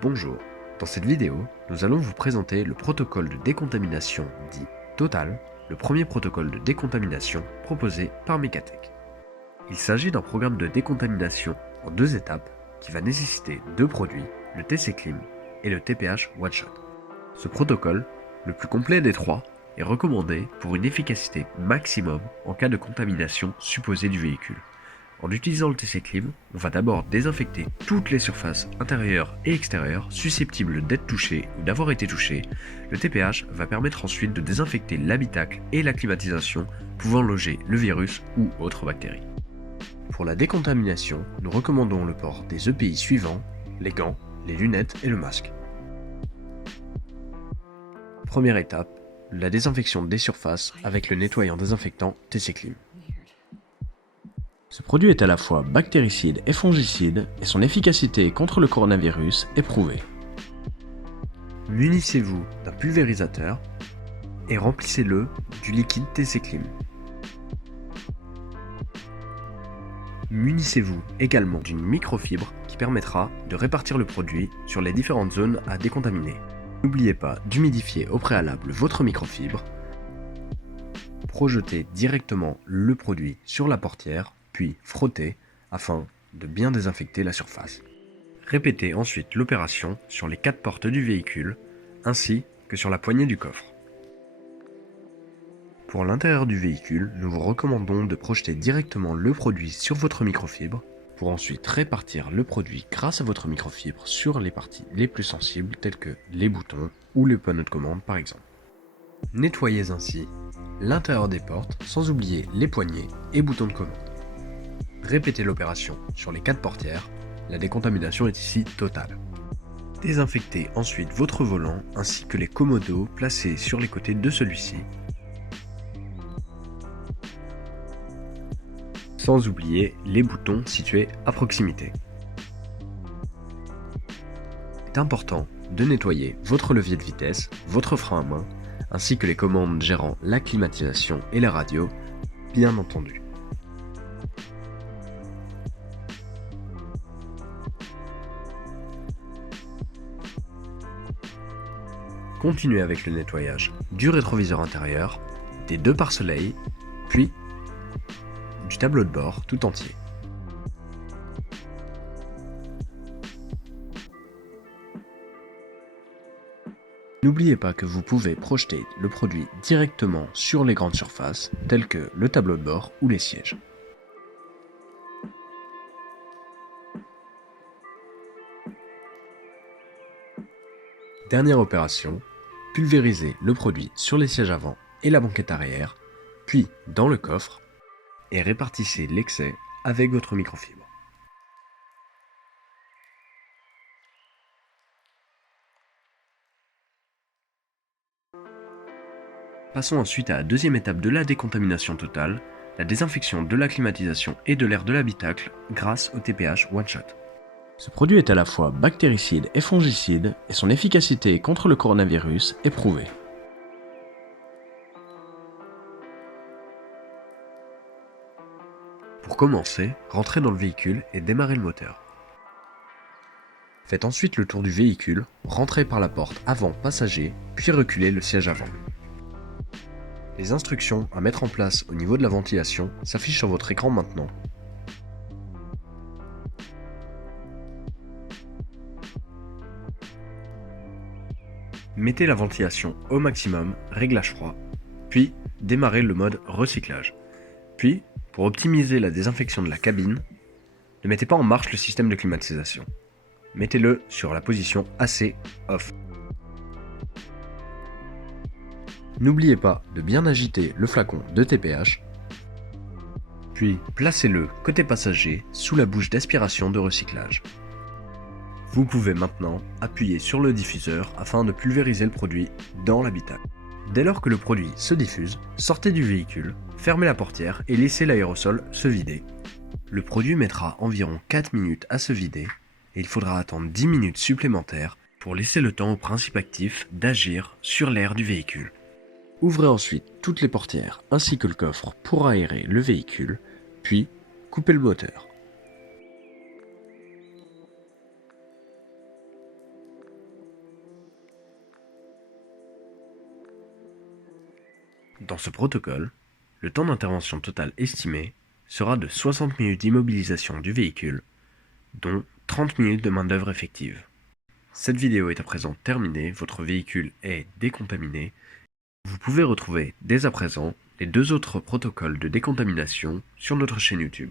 Bonjour, dans cette vidéo, nous allons vous présenter le protocole de décontamination dit Total, le premier protocole de décontamination proposé par Mecatech. Il s'agit d'un programme de décontamination en 2 étapes qui va nécessiter 2 produits, le TC Clean et le TPH One Shot. Ce protocole, le plus complet des 3, est recommandé pour une efficacité maximum en cas de contamination supposée du véhicule. En utilisant le TC Clean, on va d'abord désinfecter toutes les surfaces intérieures et extérieures susceptibles d'être touchées ou d'avoir été touchées. Le TPH va permettre ensuite de désinfecter l'habitacle et la climatisation pouvant loger le virus ou autres bactéries. Pour la décontamination, nous recommandons le port des EPI suivants, les gants, les lunettes et le masque. Première étape, la désinfection des surfaces avec le nettoyant désinfectant TC Clean. Ce produit est à la fois bactéricide et fongicide et son efficacité contre le coronavirus est prouvée. Munissez-vous d'un pulvérisateur et remplissez-le du liquide TC Clean. Munissez-vous également d'une microfibre qui permettra de répartir le produit sur les différentes zones à décontaminer. N'oubliez pas d'humidifier au préalable votre microfibre. Projetez directement le produit sur la portière puis frottez afin de bien désinfecter la surface. Répétez ensuite l'opération sur les 4 portes du véhicule ainsi que sur la poignée du coffre. Pour l'intérieur du véhicule, nous vous recommandons de projeter directement le produit sur votre microfibre pour ensuite répartir le produit grâce à votre microfibre sur les parties les plus sensibles telles que les boutons ou les panneaux de commande par exemple. Nettoyez ainsi l'intérieur des portes sans oublier les poignées et boutons de commande. Répétez l'opération sur les 4 portières, la décontamination est ici totale. Désinfectez ensuite votre volant ainsi que les commodos placés sur les côtés de celui-ci. Sans oublier les boutons situés à proximité. Il est important de nettoyer votre levier de vitesse, votre frein à main, ainsi que les commandes gérant la climatisation et la radio, bien entendu. Continuez avec le nettoyage du rétroviseur intérieur, des 2 pare-soleils, puis du tableau de bord tout entier. N'oubliez pas que vous pouvez projeter le produit directement sur les grandes surfaces, telles que le tableau de bord ou les sièges. Dernière opération, pulvérisez le produit sur les sièges avant et la banquette arrière, puis dans le coffre, et répartissez l'excès avec votre microfibre. Passons ensuite à la deuxième étape de la décontamination totale, la désinfection de la climatisation et de l'air de l'habitacle grâce au TPH One Shot. Ce produit est à la fois bactéricide et fongicide et son efficacité contre le coronavirus est prouvée. Pour commencer, rentrez dans le véhicule et démarrez le moteur. Faites ensuite le tour du véhicule, rentrez par la porte avant passager, puis reculez le siège avant. Les instructions à mettre en place au niveau de la ventilation s'affichent sur votre écran maintenant. Mettez la ventilation au maximum, réglage froid, puis démarrez le mode recyclage. Puis, pour optimiser la désinfection de la cabine, ne mettez pas en marche le système de climatisation. Mettez-le sur la position AC Off. N'oubliez pas de bien agiter le flacon de TPH, puis placez-le côté passager sous la bouche d'aspiration de recyclage. Vous pouvez maintenant appuyer sur le diffuseur afin de pulvériser le produit dans l'habitacle. Dès lors que le produit se diffuse, sortez du véhicule, fermez la portière et laissez l'aérosol se vider. Le produit mettra environ 4 minutes à se vider et il faudra attendre 10 minutes supplémentaires pour laisser le temps au principe actif d'agir sur l'air du véhicule. Ouvrez ensuite toutes les portières ainsi que le coffre pour aérer le véhicule, puis coupez le moteur. Dans ce protocole, le temps d'intervention total estimé sera de 60 minutes d'immobilisation du véhicule, dont 30 minutes de main-d'œuvre effective. Cette vidéo est à présent terminée, votre véhicule est décontaminé. Vous pouvez retrouver dès à présent les 2 autres protocoles de décontamination sur notre chaîne YouTube.